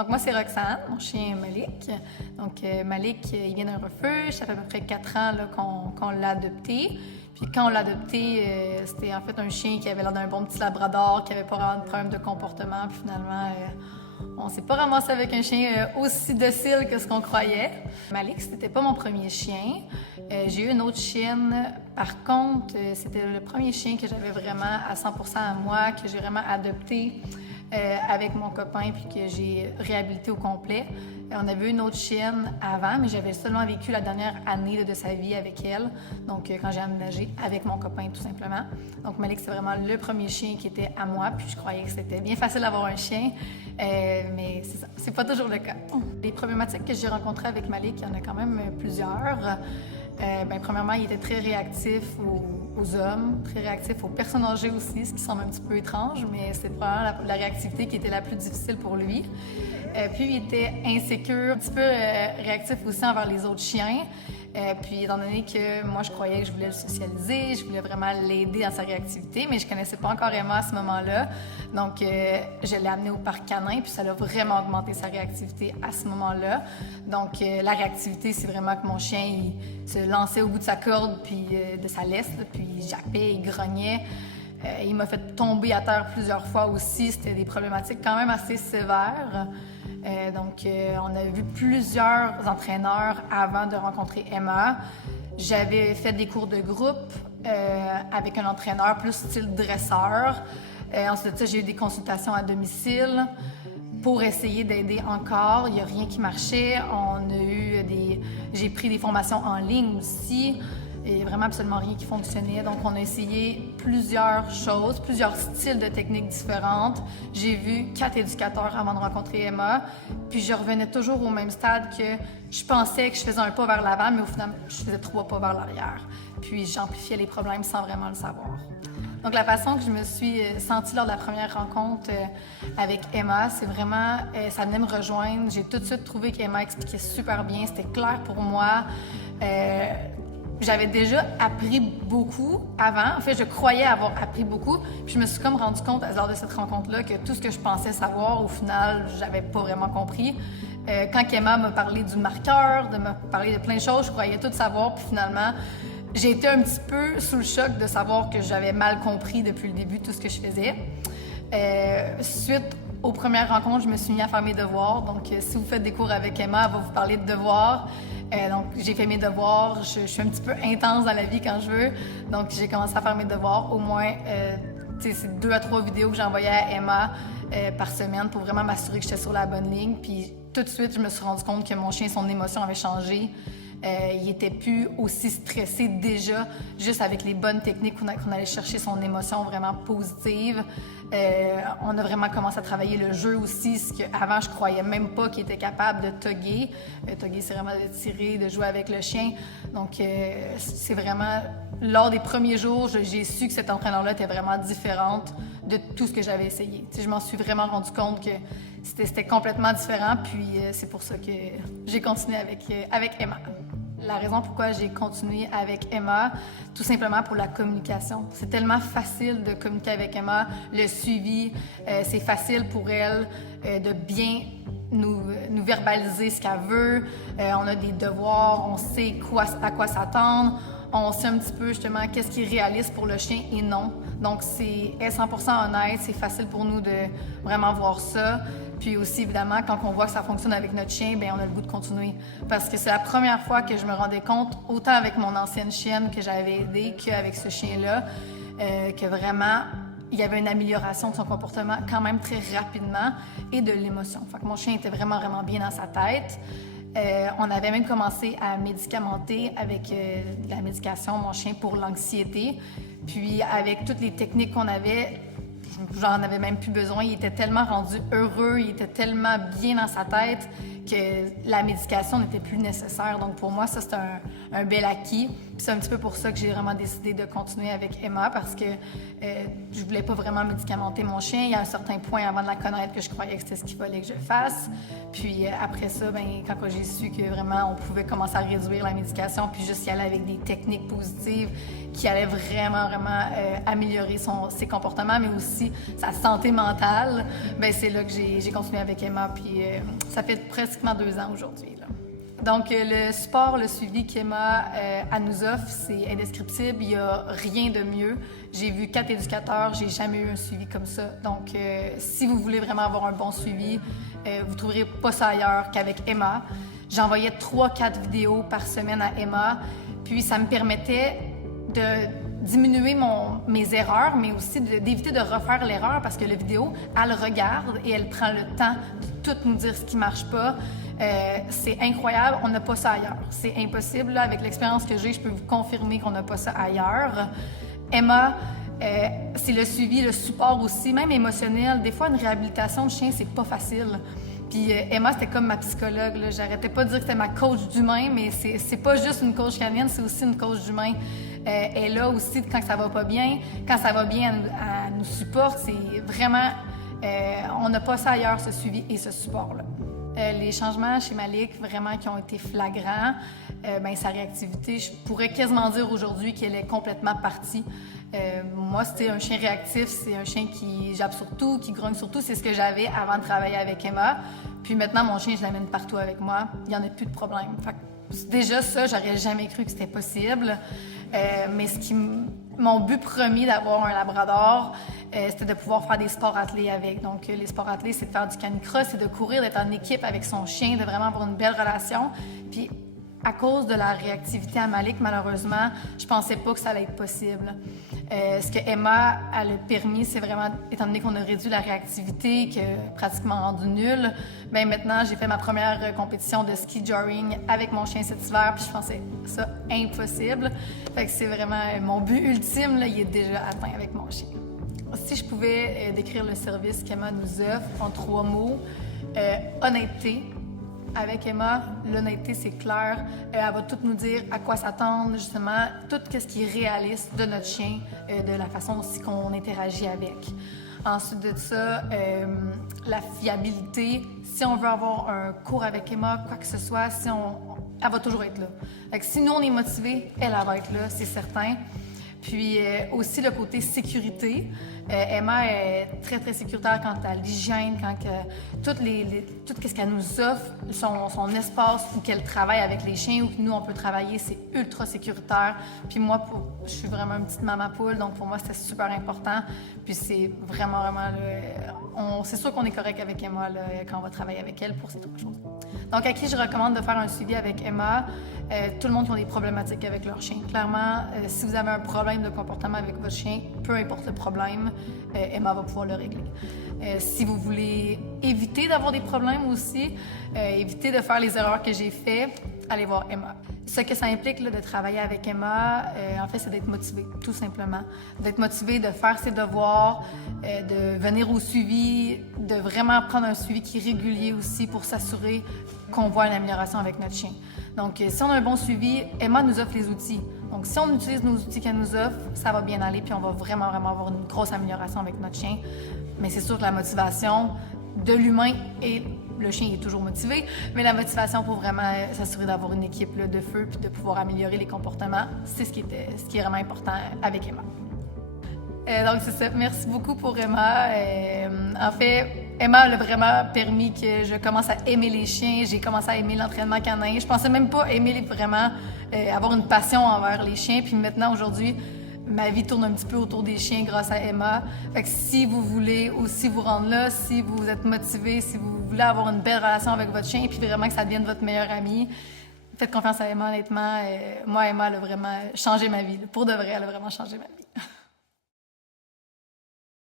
Donc moi, c'est Roxane, mon chien Malik. Donc Malik, il vient d'un refuge, ça fait à peu près 4 ans là, qu'on l'a adopté. Puis quand on l'a adopté, c'était en fait un chien qui avait l'air d'un bon petit labrador, qui avait pas vraiment de problème de comportement. Puis finalement, on s'est pas ramassé avec un chien aussi docile que ce qu'on croyait. Malik, c'était pas mon premier chien. J'ai eu une autre chienne. Par contre, c'était le premier chien que j'avais vraiment à 100% à moi, que j'ai vraiment adopté avec mon copain puis que j'ai réhabilité au complet. On avait eu une autre chienne avant, mais j'avais seulement vécu la dernière année là, de sa vie avec elle. Donc, quand j'ai aménagé avec mon copain, tout simplement. Donc, Malik, c'est vraiment le premier chien qui était à moi. Puis, je croyais que c'était bien facile d'avoir un chien. Mais c'est ça, c'est pas toujours le cas. Les problématiques que j'ai rencontrées avec Malik, il y en a quand même plusieurs. Premièrement, il était très réactif aux hommes, très réactif aux personnes âgées aussi, ce qui semble un petit peu étrange, mais c'est probablement la réactivité qui était la plus difficile pour lui. Puis, il était insécure, un petit peu réactif aussi envers les autres chiens. Puis, étant donné que moi, je croyais que je voulais le socialiser, je voulais vraiment l'aider dans sa réactivité, mais je connaissais pas encore Emma à ce moment-là. Donc, je l'ai amené au parc canin, puis ça a vraiment augmenté sa réactivité à ce moment-là. Donc, la réactivité, c'est vraiment que mon chien, il se lançait au bout de sa corde, puis de sa laisse, là, puis il jappait, il grognait. Il m'a fait tomber à terre plusieurs fois aussi. C'était des problématiques quand même assez sévères. On a vu plusieurs entraîneurs avant de rencontrer Emma. J'avais fait des cours de groupe avec un entraîneur plus style dresseur. Ensuite de ça, j'ai eu des consultations à domicile pour essayer d'aider encore. Il n'y a rien qui marchait. J'ai pris des formations en ligne aussi. Et vraiment absolument rien qui fonctionnait. Donc, on a essayé plusieurs choses, plusieurs styles de techniques différentes. J'ai vu 4 éducateurs avant de rencontrer Emma. Puis, je revenais toujours au même stade que je pensais que je faisais un pas vers l'avant, mais au final, je faisais 3 pas vers l'arrière. Puis, j'amplifiais les problèmes sans vraiment le savoir. Donc, la façon que je me suis sentie lors de la première rencontre avec Emma, c'est vraiment, ça venait me rejoindre. J'ai tout de suite trouvé qu'Emma expliquait super bien. C'était clair pour moi. J'avais déjà appris beaucoup avant. En fait, je croyais avoir appris beaucoup. Puis je me suis comme rendu compte lors de cette rencontre-là que tout ce que je pensais savoir, au final, j'avais pas vraiment compris. Quand Emma m'a parlé du marqueur, de me parler de plein de choses, je croyais tout savoir. Puis finalement, j'ai été un petit peu sous le choc de savoir que j'avais mal compris depuis le début tout ce que je faisais. Suite aux premières rencontres, je me suis mis à faire mes devoirs. Donc, si vous faites des cours avec Emma, elle va vous parler de devoirs. Donc, j'ai fait mes devoirs. Je suis un petit peu intense dans la vie quand je veux. Donc, j'ai commencé à faire mes devoirs. Au moins, c'est 2 à 3 vidéos que j'envoyais à Emma par semaine pour vraiment m'assurer que j'étais sur la bonne ligne. Puis, tout de suite, je me suis rendu compte que mon chien, son émotion avait changé. Il était plus aussi stressé déjà, juste avec les bonnes techniques qu'on allait chercher son émotion vraiment positive. On a vraiment commencé à travailler le jeu aussi, ce qu'avant je croyais même pas qu'il était capable de tugger. Tugger, c'est vraiment de tirer, de jouer avec le chien. Donc, c'est vraiment... Lors des premiers jours, j'ai su que cet entraîneur-là était vraiment différente de tout ce que j'avais essayé. Je m'en suis vraiment rendu compte que c'était complètement différent, puis c'est pour ça que j'ai continué avec Emma. La raison pourquoi j'ai continué avec Emma, tout simplement pour la communication. C'est tellement facile de communiquer avec Emma, le suivi, c'est facile pour elle de bien nous verbaliser ce qu'elle veut. On a des devoirs, on sait à quoi s'attendre. On sait un petit peu justement qu'est-ce qui est réaliste pour le chien et non. Donc, c'est 100% honnête, c'est facile pour nous de vraiment voir ça. Puis aussi, évidemment, quand on voit que ça fonctionne avec notre chien, bien, on a le goût de continuer. Parce que c'est la première fois que je me rendais compte, autant avec mon ancienne chienne que j'avais aidée qu'avec ce chien-là, que vraiment, il y avait une amélioration de son comportement quand même très rapidement et de l'émotion. Fait que mon chien était vraiment, vraiment bien dans sa tête. On avait même commencé à médicamenter avec de la médication mon chien pour l'anxiété. Puis avec toutes les techniques qu'on avait, j'en avais même plus besoin. Il était tellement rendu heureux, il était tellement bien dans sa tête que la médication n'était plus nécessaire. Donc pour moi, ça, c'est un bel acquis. Puis c'est un petit peu pour ça que j'ai vraiment décidé de continuer avec Emma, parce que je voulais pas vraiment médicamenter mon chien. Il y a un certain point avant de la connaître que je croyais que c'était ce qu'il fallait que je fasse. Puis après ça, ben, quand j'ai su que vraiment on pouvait commencer à réduire la médication, puis juste y aller avec des techniques positives qui allaient vraiment améliorer ses comportements, mais aussi sa santé mentale, ben c'est là que j'ai continué avec Emma. Puis ça fait pratiquement 2 ans aujourd'hui, là. Donc, le support, le suivi qu'Emma elle nous offre, c'est indescriptible. Il n'y a rien de mieux. J'ai vu 4 éducateurs, j'ai jamais eu un suivi comme ça. Donc, si vous voulez vraiment avoir un bon suivi, vous ne trouverez pas ça ailleurs qu'avec Emma. J'envoyais 3-4 vidéos par semaine à Emma, puis ça me permettait de diminuer mes erreurs, mais aussi d'éviter de refaire l'erreur, parce que la vidéo, elle regarde et elle prend le temps de tout nous dire ce qui ne marche pas. C'est incroyable, on n'a pas ça ailleurs. C'est impossible. Là, avec l'expérience que j'ai, je peux vous confirmer qu'on n'a pas ça ailleurs. Emma, c'est le suivi, le support aussi, même émotionnel. Des fois, une réhabilitation de chien, c'est pas facile. Puis Emma, c'était comme ma psychologue, là. J'arrêtais pas de dire que c'était ma coach d'humain, mais c'est pas juste une coach canine, c'est aussi une coach d'humain. Elle est là aussi quand ça va pas bien. Quand ça va bien, elle nous supporte. C'est vraiment... on n'a pas ça ailleurs, ce suivi et ce support-là. Les changements chez Malik, vraiment, qui ont été flagrants, ben, sa réactivité, je pourrais quasiment dire aujourd'hui qu'elle est complètement partie. Moi, c'était un chien réactif, c'est un chien qui jappe sur tout, qui grogne sur tout. C'est ce que j'avais avant de travailler avec Emma. Puis maintenant, mon chien, je l'amène partout avec moi. Il n'y en a plus de problème. Fait que déjà, ça, j'aurais jamais cru que c'était possible. Mais mon but premier d'avoir un labrador, c'était de pouvoir faire des sports athlés avec. Donc, les sports athlés, c'est de faire du canicross, c'est de courir, d'être en équipe avec son chien, de vraiment avoir une belle relation. Puis, à cause de la réactivité à Malik, malheureusement, je pensais pas que ça allait être possible. Ce que Emma a le permis, c'est vraiment, étant donné qu'on a réduit la réactivité, que pratiquement rendu nulle, bien maintenant, j'ai fait ma première compétition de ski joring avec mon chien cet hiver, puis je pensais ça impossible. Fait que c'est vraiment mon but ultime, là, il est déjà atteint avec mon chien. Si je pouvais décrire le service qu'Emma nous offre en 3 mots, honnêteté. Avec Emma, l'honnêteté, c'est clair. Elle va tout nous dire à quoi s'attendre, justement, tout ce qui est réaliste de notre chien, de la façon aussi qu'on interagit avec. Ensuite de ça, la fiabilité. Si on veut avoir un cours avec Emma, quoi que ce soit, elle va toujours être là. Fait que si nous, on est motivés, elle va être là, c'est certain. Puis aussi le côté sécurité. Emma est très, très sécuritaire quant à l'hygiène, quand tout ce qu'elle nous offre, son espace où qu'elle travaille avec les chiens, où que nous, on peut travailler, c'est ultra sécuritaire. Puis moi, je suis vraiment une petite maman poule, donc pour moi, c'était super important. Puis c'est vraiment, c'est sûr qu'on est correct avec Emma là, quand on va travailler avec elle pour ces 3 choses. Donc, à qui je recommande de faire un suivi avec Emma? Tout le monde qui a des problématiques avec leur chien. Clairement, si vous avez un problème de comportement avec votre chien, peu importe le problème, Emma va pouvoir le régler. Si vous voulez éviter d'avoir des problèmes aussi, éviter de faire les erreurs que j'ai faites, allez voir Emma. Ce que ça implique là, de travailler avec Emma, en fait, c'est d'être motivé, tout simplement. D'être motivé, de faire ses devoirs, de venir au suivi, de vraiment prendre un suivi qui est régulier aussi pour s'assurer qu'on voit une amélioration avec notre chien. Donc, si on a un bon suivi, Emma nous offre les outils. Donc, si on utilise nos outils qu'elle nous offre, ça va bien aller, puis on va vraiment avoir une grosse amélioration avec notre chien. Mais c'est sûr que la motivation de l'humain et le chien est toujours motivé, mais la motivation pour vraiment s'assurer d'avoir une équipe là, de feu puis de pouvoir améliorer les comportements, c'est ce qui est vraiment important avec Emma. Donc, c'est ça. Merci beaucoup pour Emma. En fait, Emma a vraiment permis que je commence à aimer les chiens. J'ai commencé à aimer l'entraînement canin. Je pensais même pas aimer vraiment, avoir une passion envers les chiens. Puis maintenant, aujourd'hui, ma vie tourne un petit peu autour des chiens grâce à Emma. Fait que si vous voulez aussi vous rendre là, si vous êtes motivé, si vous voulez avoir une belle relation avec votre chien et puis vraiment que ça devienne votre meilleur ami, faites confiance à Emma, honnêtement. Moi, Emma, elle a vraiment changé ma vie. Pour de vrai, elle a vraiment changé ma vie.